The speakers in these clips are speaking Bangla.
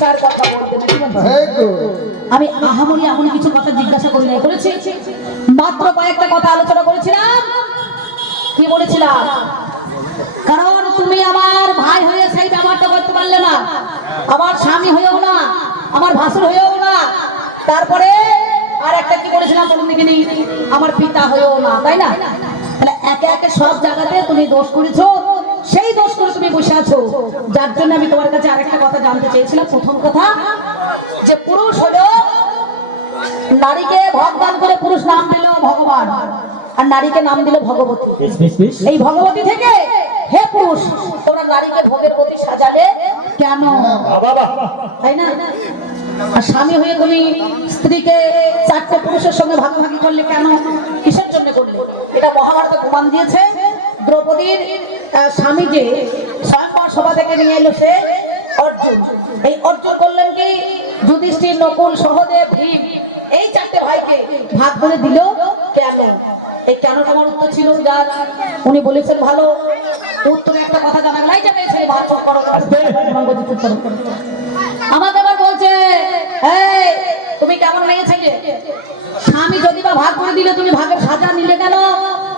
চার কথা বলতে? এই আমি আহামরি এমন কিছু কথা জিজ্ঞাসা করি নাই করেছি? মাত্র কয়েকটা কথা আলোচনা করেছিলাম। কি বলেছিলাম? কারণ তুমি আমার ভাই হয়ে সেই ব্যবহারটা করতে পারলে না। আমার স্বামী হয়েও না আমার ভাসুর হয়েও না। তারপরে আর একটা কি বলেছিলাম বলুন দেখিনি আমার পিতা হয়েও না তাই না? তাহলে একে একে সব জায়গাতে তুমি দোষ করেছ। সেই দোষ করে তুমি বসে আছো। যার জন্য আমি তোমার কাছে আরেকটা কথা জানতে চেয়েছিলাম। প্রথম কথা যে পুরুষ হলো নারীকে ভগবান করে পুরুষ নাম দিল ভগবান আর নারীকে নাম দিল ভগবতী। এই ভগবতী থেকে হে পুরুষ তোমরা নারীকে ভোগের প্রতি সাজালে কেন? তাই না? আর স্বামী হয়ে তুমি স্ত্রীকে চারটে পুরুষের সঙ্গে ভাগাভাগি করলে কেন? কিসের জন্য করলে? এটা মহাভারতে প্রমাণ দিয়েছে। দ্রৌপদীর স্বামী যে স্বয়ংবর সভা থেকে নিয়ে এলো সে অর্জুন। এই অর্জুন করলেন কি যুধিষ্ঠির নকুল সহদেব ভীম এই চারটে ভাইকে ভাগ করে দিল কেন? এই কেন আমার উত্তর ছিল যার উনি বলেছেন ভালো উত্তরে একটা কথা জানা গেলাই যাবে ছেলে করো। করো। আমাকে আবার বলছে এই তুমি কেমন মেয়ে ছেলে? স্বামী যদি বা ভাগ করে দিলে তুমি ভাগের সাজা নিলে কেন?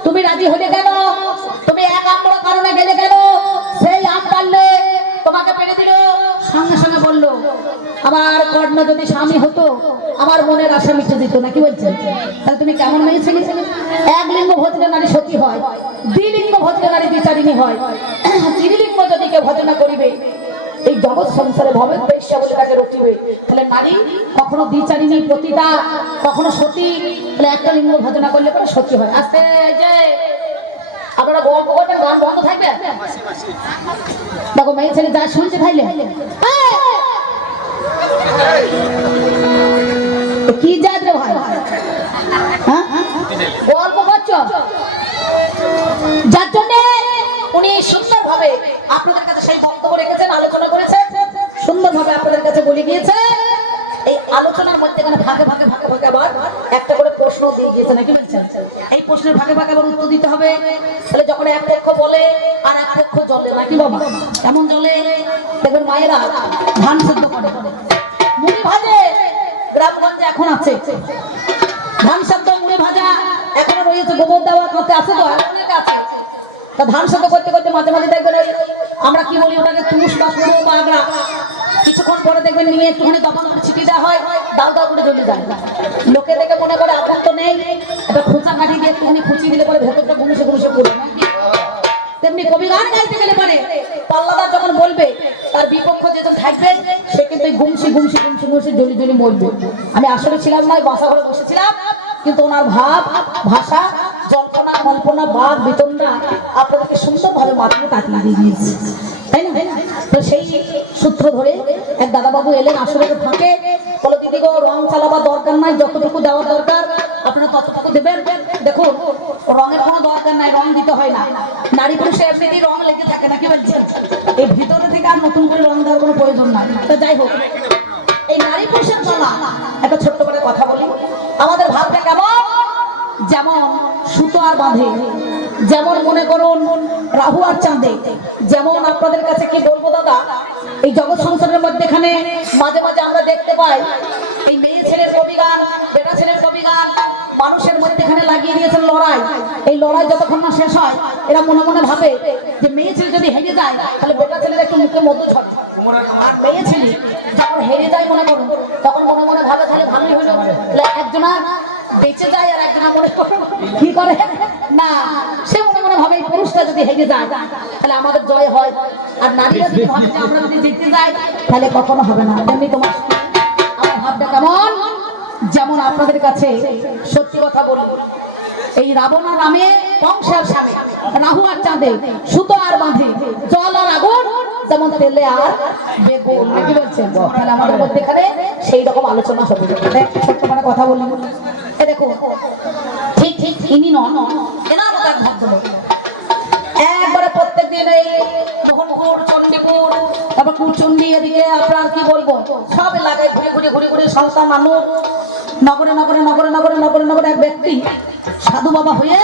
তুমি রাজি হলে কেন তুমি এক আম্বর কারণে গেলে কেন সেই আম পারলে তোমাকে পেরে দিল। সঙ্গে সঙ্গে বলল, আমার কর্ণ যদি স্বামী হতো, আমার মনের আশা মিটে দিত না। কি বলছেন তাহলে তুমি কেমন মেয়ে ছেলে? এক লিঙ্গ ভজনে নারী সতী হয় দ্বিলিঙ্গ ভজনে নারী বিচারিণী হয়। ত্রিলিঙ্গ যদি কেউ ভজনা করিবে এই জগৎ সংসারে ভবেন বেশ্যা বলে তাকে রটিবে। তাহলে নারী কখনো দ্বিচারিণী প্রতিটা কখনো সতী, তাহলে একটা লিঙ্গ ভজনা করলে পরে সতী হয়। আস্তে, যে। হ্যাঁ? যার জন্য উনি সুন্দর ভাবে আপনাদের কাছে সেই বক্তব্য রেখেছেন, আলোচনা করেছেন আপনাদের কাছে গিয়েছে। এই আলোচনার মধ্যে এখানে ভাগে ভাগে ভাগে ভাগে আবার একটা করে প্রশ্ন দিয়ে গিয়েছে, নাকি বলছেন? এই প্রশ্নের ভাগে ভাগে আবার উত্তর দিতে হবে। তাহলে যখন এক পক্ষ বলে আর এক পক্ষ জলে, নাকি বাবা? এমন জলে? দেখবেন মায়েরা ধান সিদ্ধ করে। মুড়ি ভাজে, গ্রামগঞ্জে এখন আছে। ধান সেদ্ধ, মুড়ি ভাজা এখনও রয়েছে, গোবর দেওয়া করতে আছে তো অনেক আছে। তা ধান সেদ্ধ করতে করতে মাঝে মাঝে দেখবেন ওই আমরা কি বলি ওটাকে তুষ বা পুরো বা আগড়া কিছুক্ষণ পরে দেখবেন নিয়ে একটুখানি তখন ছিটি দেওয়া হয় দাও দাও করে জ্বলে যায়। লোকে দেখে মনে করে আগুন তো নেই, একটা খোঁচা কাঠি দিয়ে একটুখানি খুঁচি দিলে পরে ভেতরটা ঘুমিয়ে ঘুমিয়ে পড়ে। তেমনি কবি গান গাইতে গেলে পারে, পাল্লাদার যখন বলবে, তার বিপক্ষ যেজন থাকবে, সে কিন্তু ওই গুমসি গুমসি গুমসি গুমসি জলি জলি মরবে। আমি আসলে ছিলাম না বাসা ঘরে বসেছিলাম, কিন্তু ওনার ভাব, ভাষা কল্পনা বাদ বেতনটা আপনাদেরকে সুন্দরভাবে মাতিয়ে তাকিয়ে দিয়ে দিয়েছে। তাই না? তো সেই সূত্র ধরে এক দাদাবাবু এলেন আসলে ফাঁকে। বলো, দিদি গো, রং চালাবার দরকার নাই, যতটুকু দেওয়ার দরকার, আপনারা ততটুকু দেবেন। দেখুন, রঙের কোনো দরকার নাই, রং দিতে হয় না। নারী পুরুষে এমনিতেই রং লেগে থাকে না কি বলছেন? এই ভিতরে থেকে আর নতুন করে রং দেওয়ার কোনো প্রয়োজন নাই। তো যাই হোক, এই নারী পুরুষের জমা একটা ছোট্ট করে কথা বলি। আমাদের ভাবটা কেমন? যেমন সুতো আর বাঁধে। যেমন মনে করুন, রাহু আর চাঁদে। যেমন আপনাদের কাছে কি বলব দাদা, এই জগৎ সংসারের মধ্যে এখানে মাঝে মাঝে আমরা দেখতে পাই, এই মেয়ে ছেলের কবিগান বেটা ছেলের কবিগান মানুষের মধ্যে এখানে লাগিয়ে দিয়েছেন লড়াই। এই লড়াই যতক্ষণ না শেষ হয়, এরা মনে মনে ভাবে যে মেয়ে ছেলে যদি হেরে যায়, তাহলে বেটা ছেলের একটু মুখে মধ্যে ঝরে আর মেয়ে ছেলে যখন হেরে যায় মনে করুন, তখন মনে মনে ভাবে তাহলে ভালোই হলো। একজনা বেঁচে যায় আর একজনা মনে করে কি করে? না, সে মনে মনে ভাবে এই পুরুষটা যদি হেরে যায়, তাহলে আমাদের জয় হয়। আর নারীরা যদি ভাবে যে আমরা যদি জিততে যাই, তাহলে কখনো হবে না। তেমনি তোমার আমার ভাবটা কেমন? যেমন আপনাদের কাছে সত্যি কথা বলি, এই রাবণ রামে কংসের সামনে রাহু আর চাঁদে সুতো আর বাঁধে, জল আর আগুন যেমন তেলে আর বেগুন বলছেন? তাহলে আমাদের মধ্যে সেই রকম আলোচনা হবে। ছোট্ট মানে কথা বললাম এ দেখো, ঠিক ঠিক, ইনি নন, এনার মতো এক একবারে প্রত্যেক দিন এই তারপর এদিকে, আপনার কি বলব? ঘুরে ঘুরে ঘুরে ঘুরে মানুষ, নগরে নগরে নগরে নগরে নগরে নগরে এক ব্যক্তি, সাধু বাবা হয়ে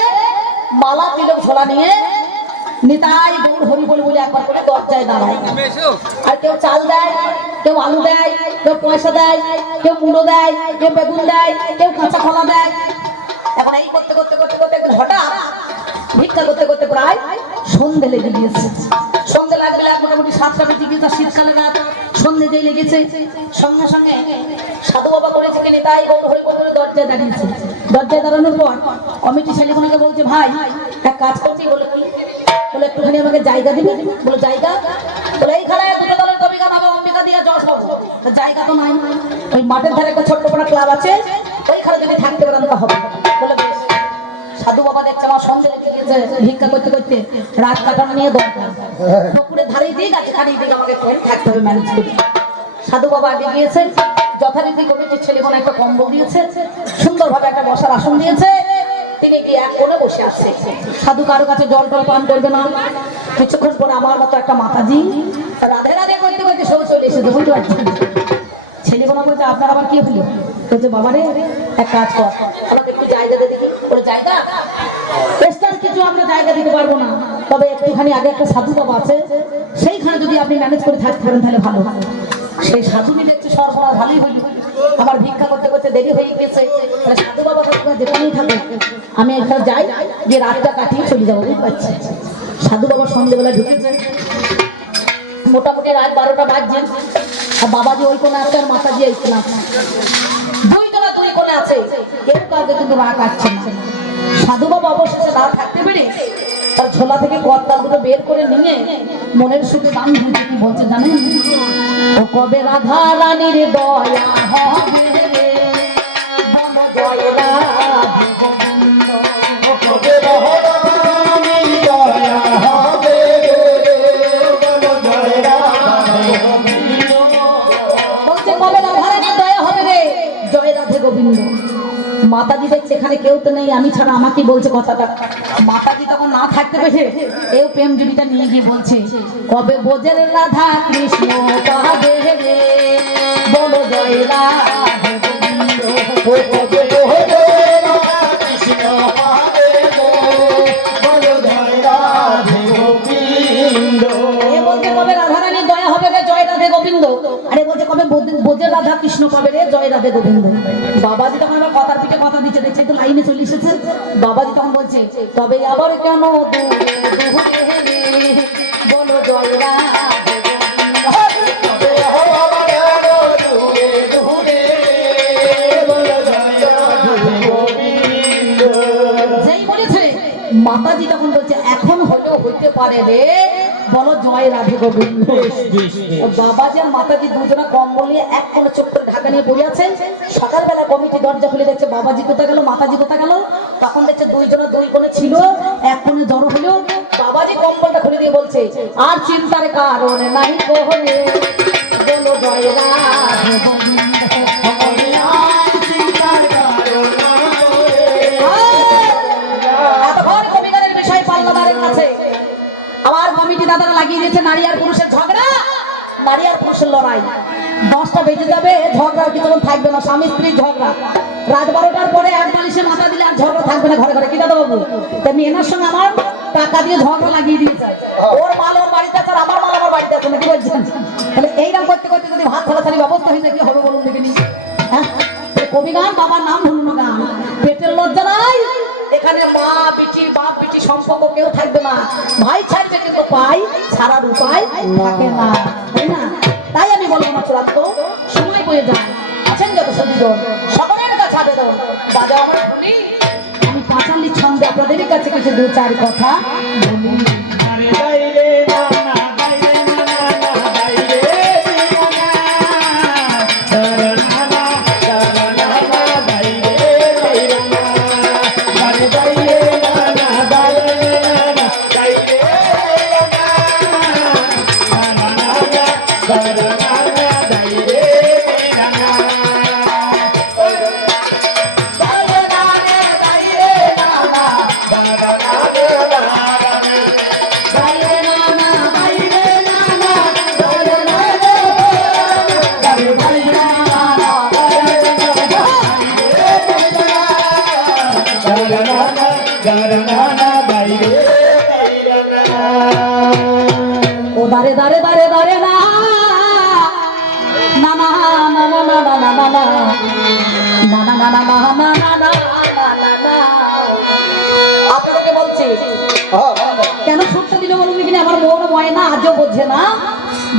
মালা তিলক ঝোলা নিয়ে নিতাই গৌর হরি বল বলে একবার করে দরজায় দাঁড়ায়। আর কেউ চাল দেয় কেউ আলু দেয় কেউ পয়সা দেয় কেউ মুড়ো দেয় কেউ বেগুন দেয় কেউ কাঁচা কলা দেয়। এখন এই করতে করতে করতে করতে একদিন হঠাৎ ভিক্ষা করতে করতে প্রায় সন্ধে লেগে গিয়েছে। সন্ধে লাগবে লাগ মোটামুটি সাতটা বেজে গিয়েছে শীতকালে রাত সন্ধে যেই লেগেছে। সঙ্গে সঙ্গে সাধু বাবা করেছে কি তাই গৌর হরি বল বলে দরজায় দাঁড়িয়েছে। দরজায় দাঁড়ানোর পর কমিটি ছেলেগুলোকে বলছে ভাই এক কাজ করছি বলে বলে, একটুখানি আমাকে জায়গা দিবি? বলে, জায়গা? বলে এইখানে দিয়ে মাঠের ধারে একটা ছোট্ট ক্লাব আছে সাধু বাবা দেখছে, আমার সঙ্গে ভিক্ষা করতে করতে নিয়ে দরকার পুকুরের ধারেই দিক আমাকে ম্যানেজ সাধু বাবা আগে গিয়েছেন যথারীতি কমিটির ছেলে কোনো একটা কম্বল দিয়েছে, সুন্দরভাবে একটা বসার আসন দিয়েছে তিনি গিয়ে এক কোণে বসে আছে? সাধু কারও কাছে জল টল পান করবে না? কিছুক্ষণ পরে আমার মতো একটা মাতাজি রাধে রাধে করতে করতে সব চলে এসেছে, বুঝতে পারছেন? ছেলেগুলো বলছে, আপনার আবার কি হলো? বলছে, বাবা রে, এক কাজ কর, আমাকে একটু জায়গা দিয়ে দেখি। বলে, জায়গা? এক্সট্রা কিছু আমরা জায়গা দিতে পারব না। তবে একটুখানি আগে একটা সাধু বাবা আছে, সেইখানে যদি আপনি ম্যানেজ করে থাকতে পারেন তাহলে ভালো সেই সাধু সাধুনি দেখছে সর্বনাশ, ভালোই হইল আবার ভিক্ষা করতে দেরি হয়ে গেছে, তাহলে সাধু বাবা যেখানেই আমি একটা যাই যে রাতটা কাটিয়ে চলে যাব, বুঝতে পারছি? সাধু বাবা সন্ধ্যেবেলা ঢুকেছে মোটামুটি রাত বারোটা বাজছে, আর বাবাজি ওই কোণে আছে আর কোণে আছে। দুই জনা দুই কোণে আছে, কেউ কাউকে কিন্তু সাধু বাবা অবশেষে না থাকতে পেরে তার ঝোলা থেকে কর্তালগুলো বের করে নিয়ে মনের সুখে গান বলছে জানেন? ও কবে রাধা রানীর দয়া হবে? মাতাজি দেখছে, এখানে কেউ তো নেই, আমি ছাড়া আমাকে বলছে কথাটা। মাতাজি তখন না থাকতে পেরে এও প্রেম জুড়িটা নিয়ে গিয়ে বলছে, কবে বোঝের রাধা কৃষ্ণ রে? বলো জয় রাধে বোঝের রাধা কৃষ্ণ পাবে রে জয় রাধে গোবিন্দ। বাবাজি তখন আবার কথার পিঠে কথা দিচ্ছে দেখছে একটু লাইনে চলে এসেছে। বাবাজি তখন বলছে তবে আবার কেন বলো জয় রাধে মাতাজি তখন বলছে এখন হলেও হইতে পারে রে বলো জয় রাধে গোবিন্দ। বাবাজি আর মাতাজি দুজনে কম্বল নিয়ে এক কোণে চোখ করে ঢাকা নিয়ে বসে আছেন। সকালবেলা কমিটি দরজা খুলে দেখছে বাবাজি কোথা গেল মাতাজি কোথা গেল। তখন দেখছে দুইজনে দুই কোণে ছিল এক কোণে জড়ো হলো। বাবাজি কম্বলটা খুলে দিয়ে বলছে আর চিন্তার কারণ নাই কোহরে বলো জয় রাধে গোবিন্দ। দাদারা লাগিয়ে দিয়েছে, নারী আর পুরুষের ঝগড়া, নারী আর পুরুষের লড়াই। দশটা বেজে যাবে, ঝগড়া কিছুক্ষণ থাকবে না, স্বামী স্ত্রী ঝগড়া। রাত বারোটার পরে এক বালিশে মাথা দিলে আর ঝগড়া থাকবে না ঘরে ঘরে। কি দাদা বাবু? তেমনি এনার সঙ্গে আমার টাকা দিয়ে ঝগড়া লাগিয়ে দিয়েছে। ওর মাল ওর বাড়িতে আছে আমার মাল আমার বাড়িতে আছে কি বলছেন? তাহলে এইরকম করতে করতে যদি ভাত থালাথালি ব্যবস্থা হয়ে যায়, কি হবে বলুন দেখিনি হ্যাঁ? কবি গান, বাবার নাম ধরুন গান। পেটের লজ্জা নাই এখানে মা বিটি বাপ বিটি সম্পর্ক কেউ থাকবে না। ভাই ছাড়বে কিন্তু পাই, ছাড়ার উপায় থাকে না। তাই না? তাই আমি বলি আমার চূড়ান্ত সময় বয়ে যান আছেন যত সুন্দর সকলের কাছে আবেদন। দাদা আমার শুনি আমি পাঁচালি ছন্দে আপনাদের কাছে কিছু দু চার কথা বলি।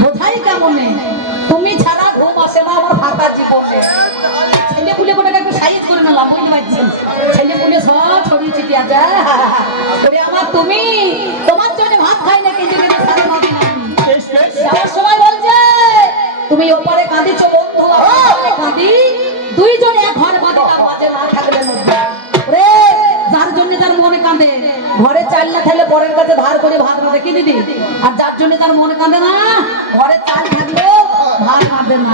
বোঝাই কেমনে? তুমি ছাড়া ঘুম আসে না আমার ফাঁকা জীবনে। ছেলে পুলে কোটাকে একটু সাইজ করে নিলাম বুঝতে পারছেন ছেলে পুলে সব ছড়িয়ে ছিটিয়ে আছে। ওরে আমার তুমি তোমার জন্য ভাত খাই না কিন্তু। যাওয়ার সময় বলছে তুমি ওপারে কাঁদিছো বন্ধু কাঁদি। দুইজন এক ঘর বাঁধি মাঝে না থাকলে মধ্যে তার মনে কাঁদে। ঘরে চাল না থাকলে পরের কাছে ধার করে ভাত রাঁধে কি দিদি? আর যার জন্য তার মনে কাঁদে না? ঘরে চাল থাকলেও ভাত কাঁদে না।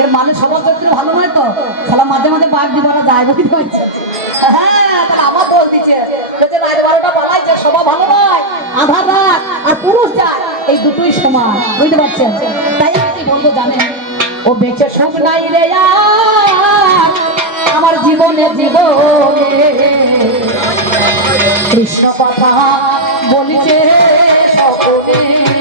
এর মানুষ সবার চরিত্র ভালো নয় তো? তাহলে মাঝে মাঝে বাঘ দিবানা যায়, বুঝতে পারছি হ্যাঁ আমার পারছেন? বলব জানেন? ও আমার জীবনে জীবনে। কৃষ্ণ কথা বলিছে সকলে।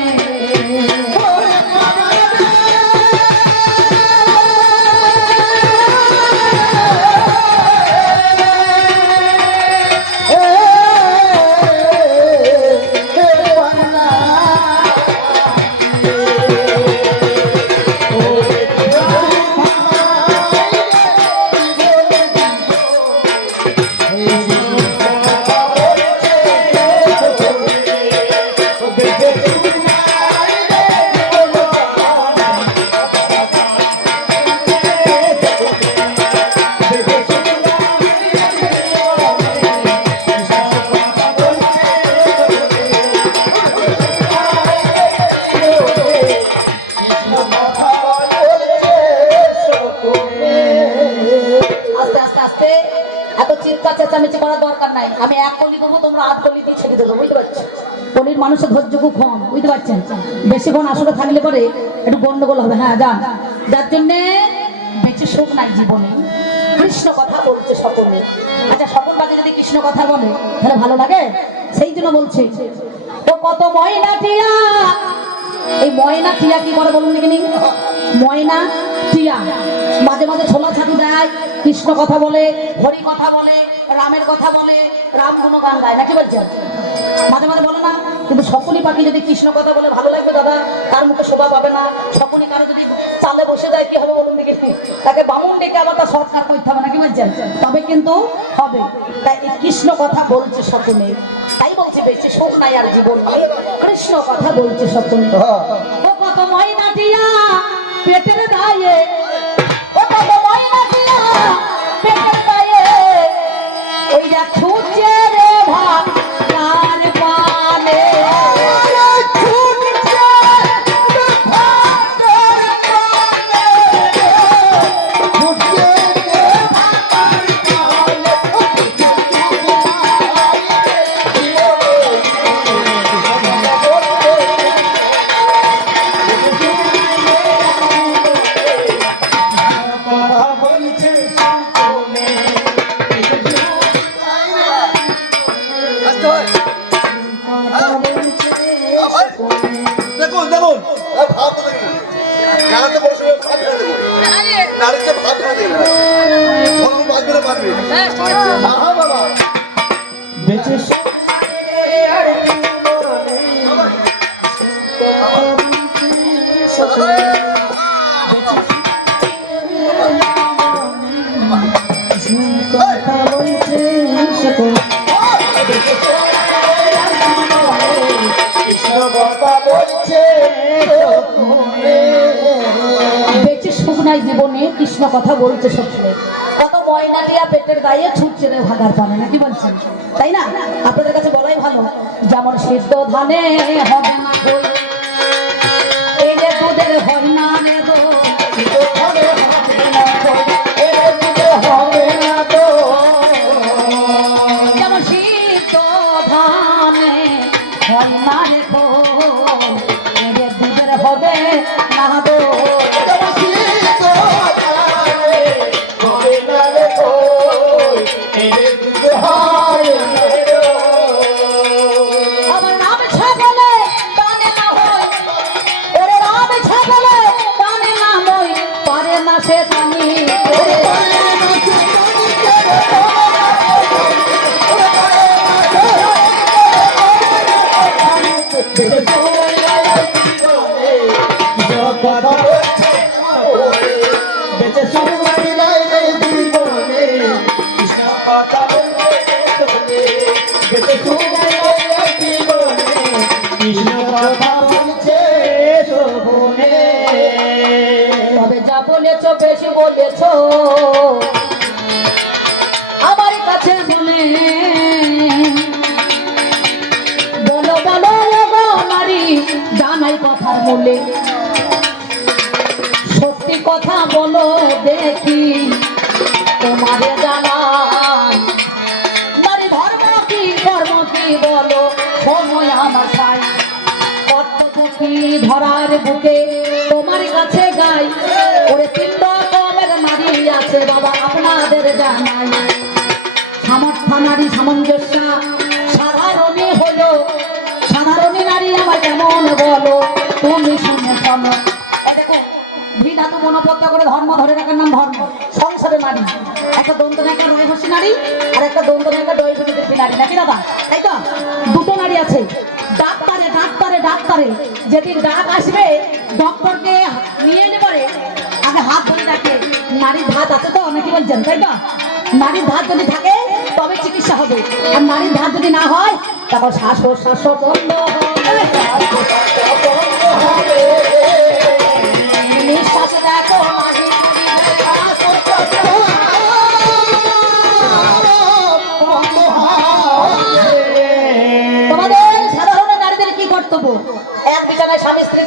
থাকলে পরে একটু গন্ডগোল হবে। হ্যাঁ যান। যার জন্যে বেঁচে শোক নাই জীবনে। কৃষ্ণ কথা বলছে সকলে। আচ্ছা সকল বাজে যদি কৃষ্ণ কথা বলে, তাহলে ভালো লাগে? সেই জন্য বলছে, ও কত ময়না টিয়া! এই ময়না টিয়া কি করে বলুন দেখিনি ময়না টিয়া। মাঝে মাঝে কৃষ্ণ কথা বলে হরি কথা বলে রামের কথা বলে রাম গান গায় নাকি বলছেন? মাঝে মাঝে বলে না কিন্তু সকলই পাখি যদি কৃষ্ণ কথা বলে ভালো লাগবে দাদা তার মুখে শোভা পাবে না। সকলই কারও যদি চালে বসে যায় কি হবে বলুন দেখে। তাকে বামুন ডেকে আবার তার সৎকার করতে হবে নাকি বলছেন? তবে কিন্তু হবে। তাই কৃষ্ণ কথা বলছে সকলে তাই বলছে বেঁচে সুখ নাই আর জীবন নেই কৃষ্ণ কথা বলছে সকলে হ্যাঁ। ও কত ময়না দিয়া পেটের দিয়া Bye. কথা বলছে জীবনে কৃষ্ণ কথা বলছে সকলে কত ময়না দিয়া পেটের গায়ে ছুটছে রে ভাগার পানে, নাকি বলছেন? তাই না? আপনাদের কাছে বলাই ভালো, যেমন সিদ্ধ ধানে হবে না আমার কাছে বলে বলো বলো নারী জানাই কথার মূলে। বিধাতু করে ধর্ম ধরে রাখার নাম ধর্ম। সংসারের নারী। একটা দন্ত নায়িকা রয়বসী নারী, আর একটা দন্ত নায়িকা ডয়বসী নারী। নাকি দাদা? তাই তো? দুটো নারী আছে। ডাক্তারে ডাক্তারে ডাক্তারে। যেদিন ডাক আসবে, ডক্টরকে নিয়ে এলে পরে আগে হাত ধরে রাখে নারীর ভাত আছে তো অনেকে বলছেন? তাই তো? নারীর ভাত যদি থাকে, তবে চিকিৎসা হবে। আর নারীর ভাত যদি না হয় তখন শ্বাস শ্বাস বন্ধ হবে।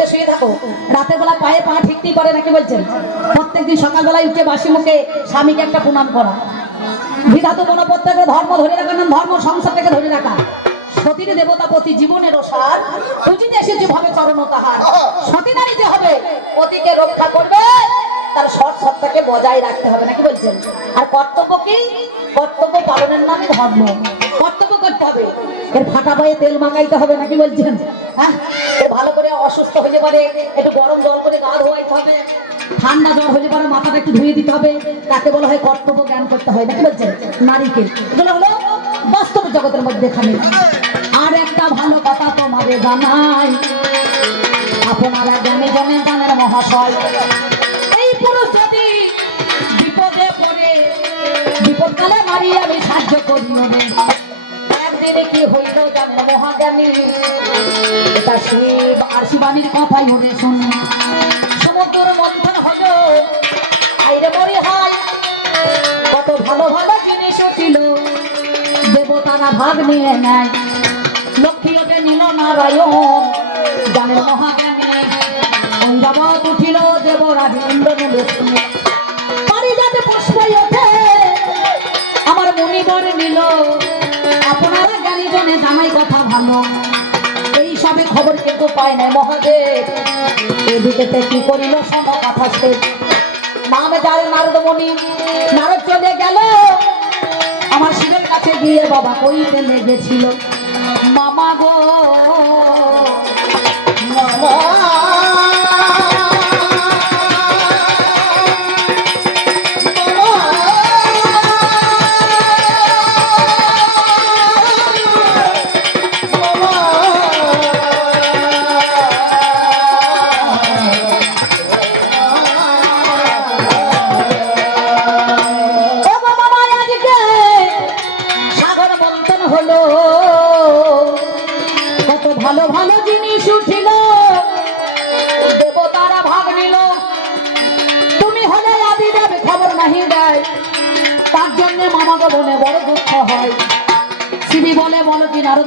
শুয়ে থাকো। রাতের বেলা পায়ে পা পারে নাকি বলছেন? প্রত্যেকদিন সকালবেলায় উঠে বাসি মুখে স্বামীকে একটা প্রণাম করা। ধর্ম ধরে ধর্ম সংসারটাকে ধরে রাখা। তার সৎ বজায় রাখতে হবে নাকি বলছেন? আর কর্তব্য কি? কর্তব্য পালনের নামে ধর্ম। কর্তব্য করতে হবে। এর ফাটা পায়ে তেল মাখাইতে হবে নাকি বলছেন? হ্যাঁ? ভালো করে অসুস্থ হলে পারে একটু গরম জল করে গা ধোয়াইতে হবে। ঠান্ডা জ্বর হলে পরে মাথাটা একটু ধুয়ে দিতে হবে। তাকে বলা হয় কর্তব্য জ্ঞান করতে হয়। নাকি বলছেন নারীকে। এগুলো হলো বাস্তব জগতের মধ্যে এখানে। আর একটা ভালো কথা তোমাদের জানাই। আপনারা জ্ঞানী জনে, জানেন মহাশয়। এই পুরুষ যদি বিপদে পড়ে, বিপদকালে নারী আমি সাহায্য করি মনে কি হইল এটা শিব আর শিবানীর কথাই মনে শুনি সমুদ্র মন্থন হলো, আইরে মরি হাই কত ভালো ভালো জিনিসও ছিল। দেবতারা ভাগ নিয়ে নেয়, লক্ষ্মী ওকে নিল নারায়ণ জানেন মহাজ্ঞানী ঐরাবত উঠিল দেবরাজ ইন্দ্রনীল পারিজাতে পুষ্পই ওঠে, আমার মনিবর নিল। আপনারা জানি জনে জামাই কথা ভালো। এই সবে খবর কিন্তু পায় না মহাদেব। এদিকে কি করিল সম কথা সে। নামে যারে নারদ মণি নারদ চলে গেল। আমার শিবের কাছে গিয়ে বাবা কইতে লেগেছিল, মামা গো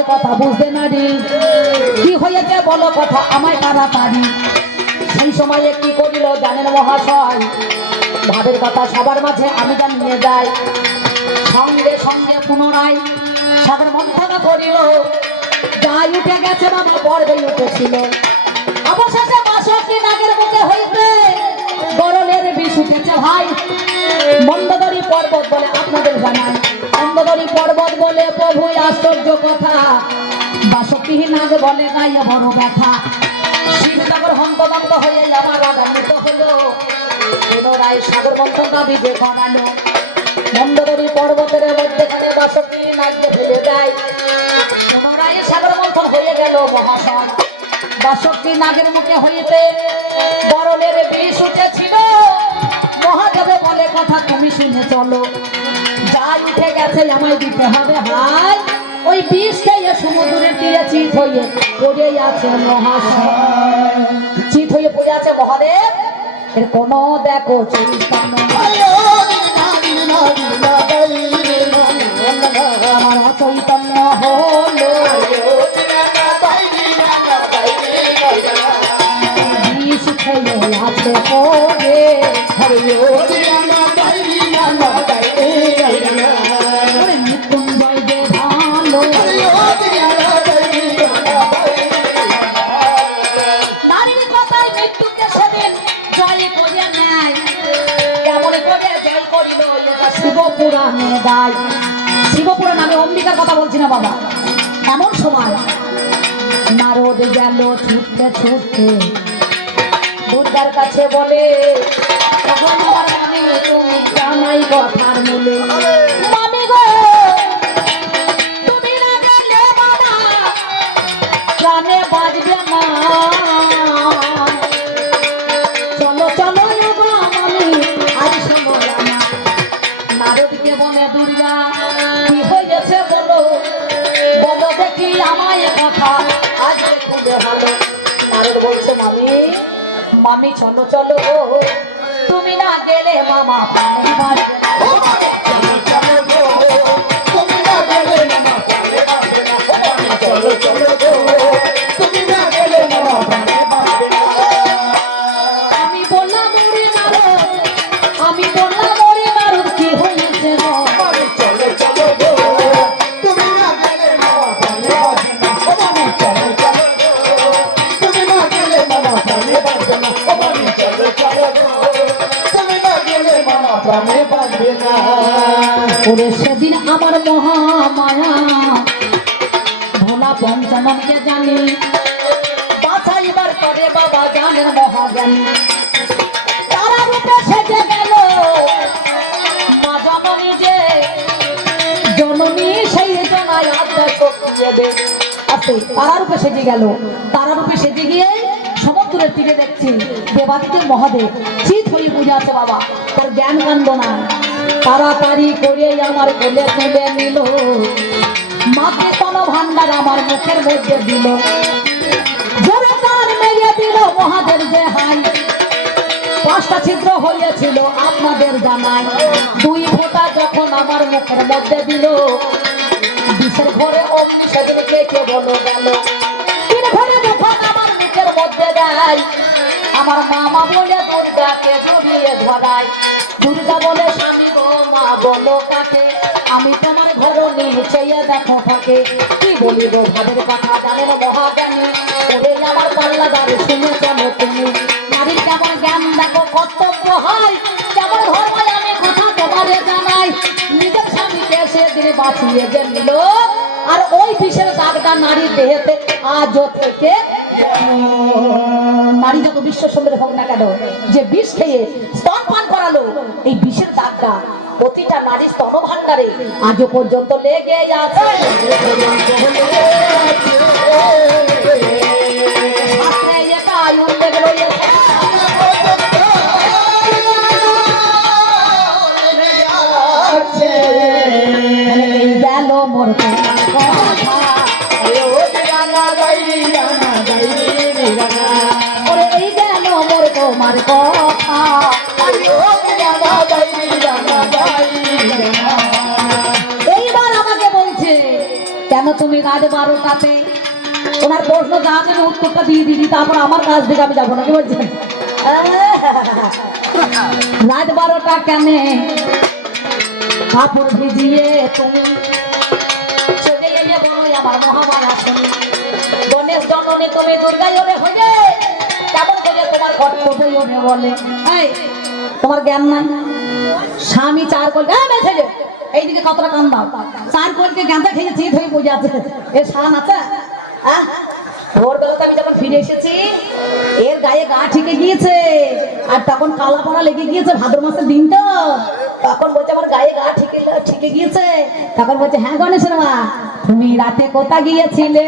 কথা বুঝতে না রে কি হয়েছে বলো কথা আমায় তাড়াতাড়ি। সেই সময়ে কি করিল জানেন মহাশয়? ভাবের কথা সবার মাঝে আমি জানিয়ে যাই। সঙ্গে সঙ্গে পুনরায় সাগর মন্থন করিল। যাই উঠে গেছে বাবা, পর্বেই উঠেছিল। অবশেষে বাসকি নাগের মুখে হইতে গরলের বিষ উঠেছে ভাই। মন্দদরি পর্বত বলে আপনাদের পর্বত বলে, প্রভু আশ্চর্য কথা। বাসকি নাগ বলে গায়ে বড় ব্যথা। শিব তখন হন্তদন্ত হয়ে আমার রাগান্বিত হলো। পুনরায় সাগর মন্থন দাবি যে কমানো মন্দগরী পর্বতের মধ্যেখানে বাসকি নাচতে ফেলে দেয়। পুনরায় সাগর মন্থন হয়ে গেল মহাশয় বাসকি নাগের মুখে হইতে বরলের বিষ উঠেছিল। মহাদেবে বলে, কথা তুমি শুনে চলো। যাই উঠে গেছে, আমায় দিতে হবে হাই ওই বিষ খেয়ে সমুদ্রের তীরে চিত হয়ে পড়ে আছে মহাশয়। চিত হয়ে পড়ে আছে মহাদেব। এর কোন দেখো চৈতন্য আমার চৈতন্য হলো। বিষ খেয়ে আছে শিবপুরাণে গায় শিবপুরাণ আমি অম্বিকার কথা বলছি না বাবা। এমন সময় নারদ গেল ছুটতে ছুটতে। দুর্গার কাছে বলে মামি চলো চলো তুমি না গেলে মামা পানি বাজবে সেজে গেল। তারা রূপে সেজে গিয়ে সমুদ্রের তীরে দেখছি দেবাদিদেব মহাদেব। চিত হয়ে বুঝে আছে বাবা, তার জ্ঞান কাণ্ড না। তাড়াতাড়ি করে আমার কোলে তুলে নিল। মাকে কোন ভান্ডার আমার মুখের মধ্যে দিল। যে হাই। পাঁচটা ছিদ্র আপনাদের জানাই। দুই ফোঁটা যখন আমার মুখের মধ্যে দিল, বিষের ঘরে অগ্নি সেদিন কে কে বলো গেল। যখন আমার মুখের মধ্যে দেয়। আমার মামা বলে, দুর্গাকে জড়িয়ে ধরায় দুর্গা বলে, স্বামী গো, মা বলো কাকে? আমি তোমার ঘর নিচে দেখো থাকে কি বলি গো ভাবের কথা জানেন মহাজ্ঞানী। ওরে আমার পাল্লা দাঁড়িয়ে শুনে চলো তুমি। নারীর কেমন জ্ঞান, দেখো কর্তব্য হয়। কেমন ধর্ম আমি কথা তোমারে জানাই। নিজের স্বামীকে সেদিন বাঁচিয়ে যে নিল। আর ওই বিশেষ দাগটা নারীর দেহেতে আজও থেকে নারী যত বিশ্ব সুন্দর হোক না কেন যে বিষ খেয়ে স্তন পান করালো এই বিষের দাগটা প্রতিটা নারী স্তন ভান্ডারে আজও পর্যন্ত লেগে আছে। গেল মোর তোমার কথা। এইবার আমাকে বলছে কেন তুমি রাত বারোটাতে ওনার প্রশ্ন যা আছে উত্তরটা দিয়ে দিদি তারপর আমার কাজ থেকে আমি যাব না। কি বলছে? রাত বারোটা কেন? কাপড় ভিজিয়ে তুমি চলে গেলে বলো আমার মহামায়া শুনি গণেশ জননী তুমি দুর্গায় ওরে হয়ে তোমার তোমার জ্ঞান নাই। স্বামী চার এইদিকে কতটা কান দাও। চার খেয়ে হয়ে আছে। এ শান আছে? হ্যাঁ? আর তখন কালা পড়া লেগে গিয়েছে ভাদ্র মাসের দিনটা। তখন বলছে, আমার গায়ে গা ঠিকে ঠিকে গিয়েছে। তখন বলছে হ্যাঁ গণেশের মা, তুমি রাতে কোথা গিয়েছিলে?